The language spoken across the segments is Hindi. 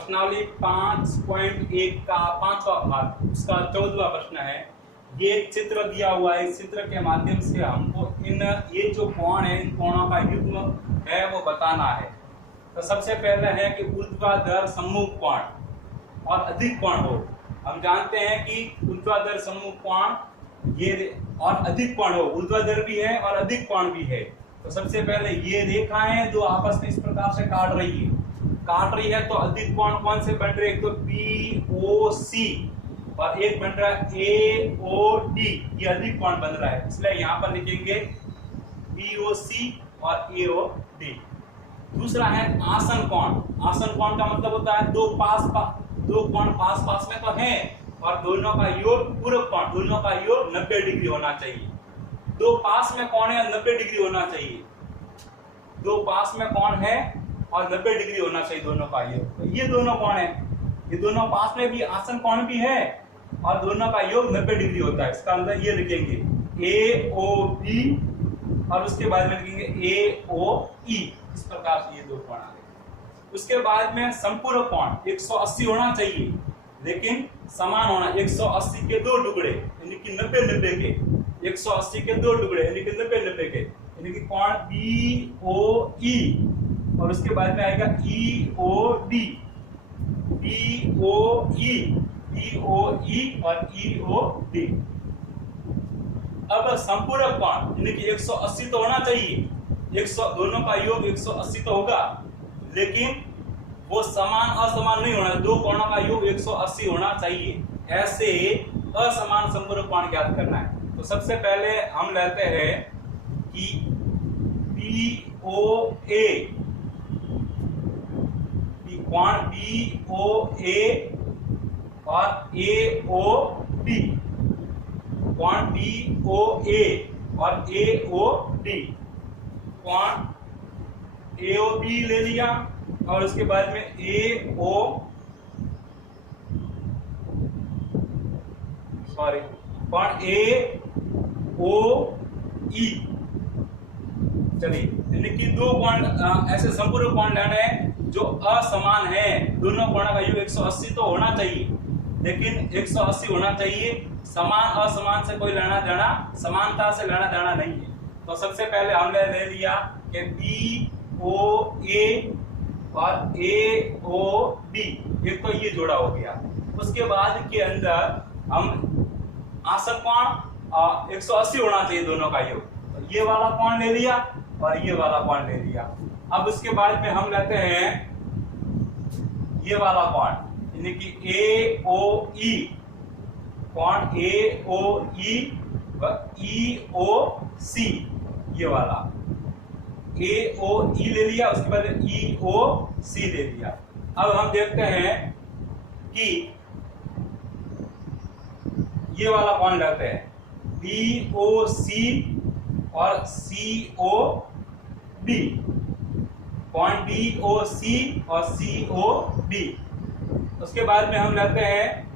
प्रश्नावली 5.1 का 5वां भाग, उसका 14वां प्रश्न है। ये एक चित्र दिया हुआ है, इस चित्र के माध्यम से हमको ये जो कोण है, इन कोणों का युग्म है वो बताना है। तो सबसे पहले है कि ऊर्ध्वाधर सम्मुख कोण और अधिक कोण हो। हम जानते हैं कि ऊर्ध्वाधर सम्मुख कोण ये और अधिक कोण हो, ऊर्ध्वाधर भी है और अधिक कोण भी है। तो सबसे पहले ये रेखाएं जो आपस में इस प्रकार से काट रही है तो अधिक कोण कौन से बन रहे हैं? एक तो POC और एक बन रहा है AOD, ये अधिक कोण बन रहा है, इसलिए यहाँ पर लिखेंगे POC और AOD। दूसरा है आसन कोण। आसन कोण का मतलब होता है दो कोण पास में तो हैं और दोनों का योग पूरक कोण, दोनों का योग 90 डिग्री होना चाहिए। दो पास में कोण है 90 डिग्री होना चाहिए, दो पास में कोण है और 90 डिग्री होना चाहिए दोनों का योग। तो ये दोनों कोण है, ये दोनों पास में भी आसन कोण भी है और दोनों का योग 90 डिग्री होता है। इसका मतलब ये लिखेंगे AOB और उसके बाद में लिखेंगे AOE। इस प्रकार से ये दो कोण आ गए। उसके बाद में संपूरक कोण 180 होना चाहिए, लेकिन समान होना। 180 के दो टुकड़े यानी कि 90 के, 180 के दो टुकड़े यानी कि 90 के, यानी कि कोण BOE और उसके बाद में आएगा EOD, BOE, EOE और EOD। अब संपूरक कोण यानी कि 180 तो होना चाहिए, 100 दोनों का योग 180 तो होगा, लेकिन वो समान असमान नहीं होना, दो कोणों का योग 180 होना चाहिए। ऐसे असमान संपूरक कोण ज्ञात करना है। तो सबसे पहले हम लेते हैं कि BOA, कोण BOA और AOD, कोण BOA और AOD, कोण AOB ले लिया और उसके बाद में कोण AOE। चलिए, यानी कि दो कोण ऐसे संपूरक कोण लेने हैं जो असमान है। दोनों कोणों का योग 180 तो होना चाहिए, लेकिन 180 होना चाहिए। समान असमान से कोई लेना देना, समानता से लेना देना नहीं है। तो सबसे पहले हमने ले लिया कि BOA और AOD, एक तो ये जोड़ा हो गया। उसके बाद के अंदर हम आसन कोण 180 होना चाहिए दोनों का योग, तो ये वाला कोण ले लिया और ये वाला कोण ले लिया। अब उसके बाद में हम लेते हैं ये वाला कोण यानी कि AOE, कोण AOE व EOC, ये वाला AOE ले लिया, उसके बाद EOC ले लिया। अब हम देखते हैं कि ये वाला कोण लेते हैं BOC और COD, कोण BOC और COD। उसके बाद में हम लेते हैं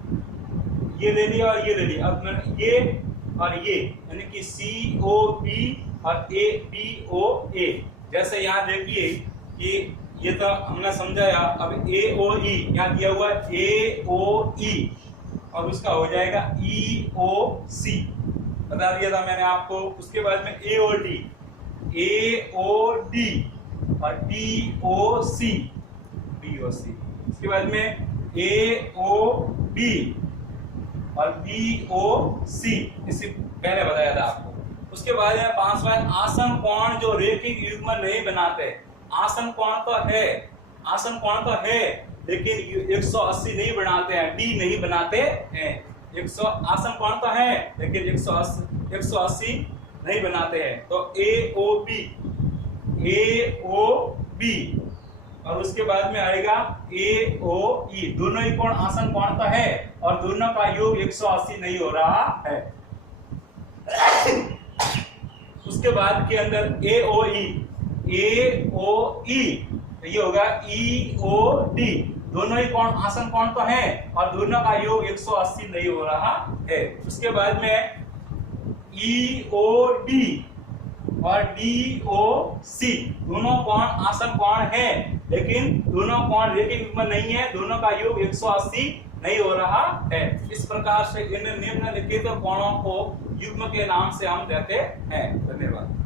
ये ले लिया और ये ले लिया। अब ये और ये यानी कि COB और ABOA। जैसे यहाँ देखिए कि ये तो हमने समझाया। अब AOE यहाँ दिया हुआ है AOE और उसका हो जाएगा EOC, बता दिया था मैंने आपको। उसके बाद में AOD और DOC। उसके बाद में AOB और BOC, इसी पहले बताया था आपको। उसके बाद में 5वां आसन कोण जो रेखिक युग्म नहीं बनाते। आसन कोण तो है लेकिन 180 नहीं बनाते हैं, D नहीं बनाते हैं। 100 आसन कोण तो है लेकिन 180 नहीं बनाते हैं। तो AOB और उसके बाद में आएगा AOE। दोनों ही कोण आसन कोण तो है और दोनों का योग 180 नहीं हो रहा है। उसके बाद के अंदर AOE तो ये होगा EOD। दोनों ही कोण आसन कोण तो है और दोनों का योग 180 नहीं हो रहा है। उसके बाद में EOD और DOC दोनों कोण आसन कोण है, लेकिन दोनों कोण रेखिक युग्म नहीं है, दोनों का योग 180 नहीं हो रहा है। इस प्रकार से इन निम्नलिखित कोणों को युग्म के नाम से हम देते हैं। धन्यवाद।